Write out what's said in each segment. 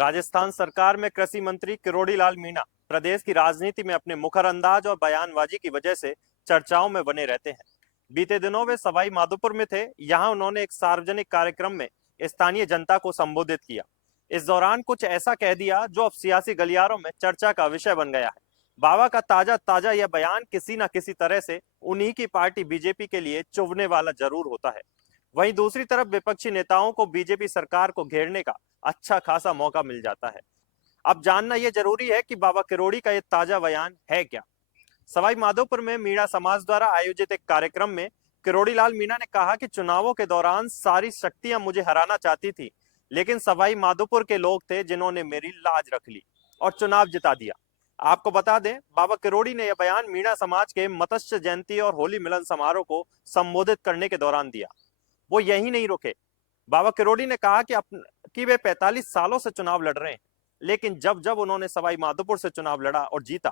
राजस्थान सरकार में कृषि मंत्री किरोड़ी लाल मीणा प्रदेश की राजनीति में अपने मुखर अंदाज और बयानबाजी की वजह से चर्चाओं में बने रहते हैं। बीते दिनों वे सवाई माधोपुर में थे। यहां उन्होंने एक सार्वजनिक कार्यक्रम में स्थानीय जनता को संबोधित किया। इस दौरान कुछ ऐसा कह दिया जो अब सियासी गलियारों में चर्चा का विषय बन गया है। बाबा का ताजा ताजा यह बयान किसी न किसी तरह से उन्हीं की पार्टी बीजेपी के लिए चुभने वाला जरूर होता है। वहीं दूसरी तरफ विपक्षी नेताओं को बीजेपी सरकार को घेरने का अच्छा खासा मौका मिल जाता है। अब जानना यह जरूरी है कि बाबा किरोड़ी का यह ताजा बयान है क्या। सवाई माधोपुर में मीणा समाज द्वारा आयोजित एक कार्यक्रम में किरोड़ी लाल मीणा ने कहा कि चुनावों के दौरान सारी शक्तियां मुझे हराना चाहती थी, लेकिन सवाई माधोपुर के लोग थे जिन्होंने मेरी लाज रख ली और चुनाव जिता दिया। आपको बता दें, बाबा किरोड़ी ने यह बयान मीणा समाज के मत्स्य जयंती और होली मिलन समारोह को संबोधित करने के दौरान दिया। वो यही नहीं रुके। बाबा किरोड़ी ने कहा कि वे 45 सालों से चुनाव लड़ रहे हैं, लेकिन जब जब उन्होंने सवाई माधोपुर से चुनाव लड़ा और जीता,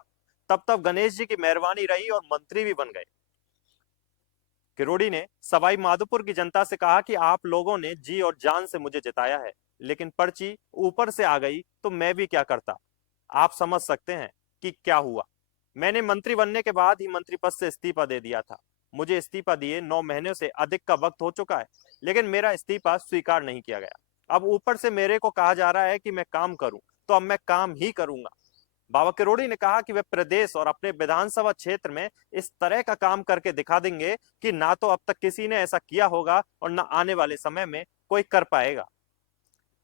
तब तब गणेश जी की मेहरबानी रही और मंत्री भी बन गए। किरोड़ी ने सवाई माधोपुर की जनता से कहा कि आप लोगों ने जी और जान से मुझे जिताया है, लेकिन पर्ची ऊपर से आ गई तो मैं भी क्या करता। आप समझ सकते हैं कि क्या हुआ। मैंने मंत्री बनने के बाद ही मंत्री पद से इस्तीफा दे दिया था। मुझे इस्तीफा दिए 9 महीने से अधिक का वक्त हो चुका है, लेकिन मेरा इस्तीफा स्वीकार नहीं किया गया। अब ऊपर से मेरे को कहा जा रहा है कि मैं काम करूं, तो अब मैं काम ही करूंगा। बाबा किरोड़ी ने कहा कि वे प्रदेश और अपने विधानसभा क्षेत्र में इस तरह का काम करके दिखा देंगे कि ना तो अब तक किसी ने ऐसा किया होगा और ना आने वाले समय में कोई कर पाएगा।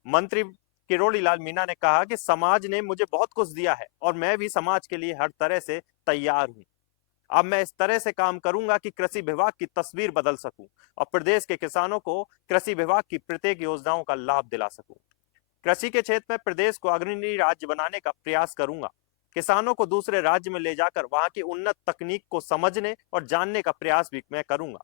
मंत्री किरोड़ी लाल मीणा ने कहा कि समाज ने मुझे बहुत कुछ दिया है और मैं भी समाज के लिए हर तरह से तैयार हूं। अब मैं इस तरह से काम करूंगा कि कृषि विभाग की तस्वीर बदल सकूं और प्रदेश के किसानों को कृषि विभाग की प्रत्येक योजनाओं का लाभ दिला सकूं। कृषि के क्षेत्र में प्रदेश को अग्रणी राज्य बनाने का प्रयास करूंगा। किसानों को दूसरे राज्य में ले जाकर वहां की उन्नत तकनीक को समझने और जानने का प्रयास भी मैं करूंगा।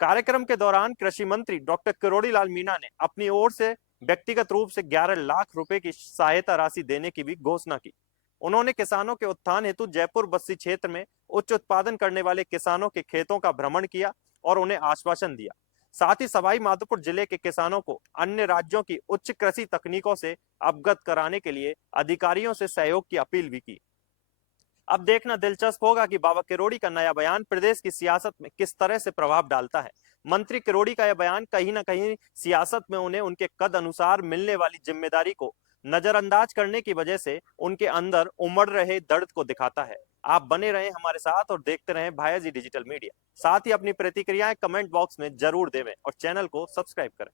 कार्यक्रम के दौरान कृषि मंत्री डॉक्टर किरोड़ी लाल मीणा ने अपनी ओर से व्यक्तिगत रूप से 11 लाख रुपए की सहायता राशि देने की भी घोषणा की। उन्होंने किसानों के उत्थान हेतु जयपुर बस्ती क्षेत्र में उच्च उत्पादन करने वाले किसानों के खेतों का भ्रमण किया और उन्हें आश्वासन दिया। साथ ही सवाई माधोपुर जिले के किसानों को अन्य राज्यों की उच्च कृषि तकनीकों से अवगत कराने के लिए अधिकारियों से सहयोग की अपील भी की। अब देखना दिलचस्प होगा कि बाबा किरोड़ी का नया बयान प्रदेश की सियासत में किस तरह से प्रभाव डालता है। मंत्री किरोड़ी का यह बयान कहीं ना कहीं सियासत में उन्हें उनके कद अनुसार मिलने वाली जिम्मेदारी को नजरअंदाज करने की वजह से उनके अंदर उमड़ रहे दर्द को दिखाता है। आप बने रहें हमारे साथ और देखते रहें भायाजी डिजिटल मीडिया। साथ ही अपनी प्रतिक्रियाएं कमेंट बॉक्स में जरूर देवें और चैनल को सब्सक्राइब करें।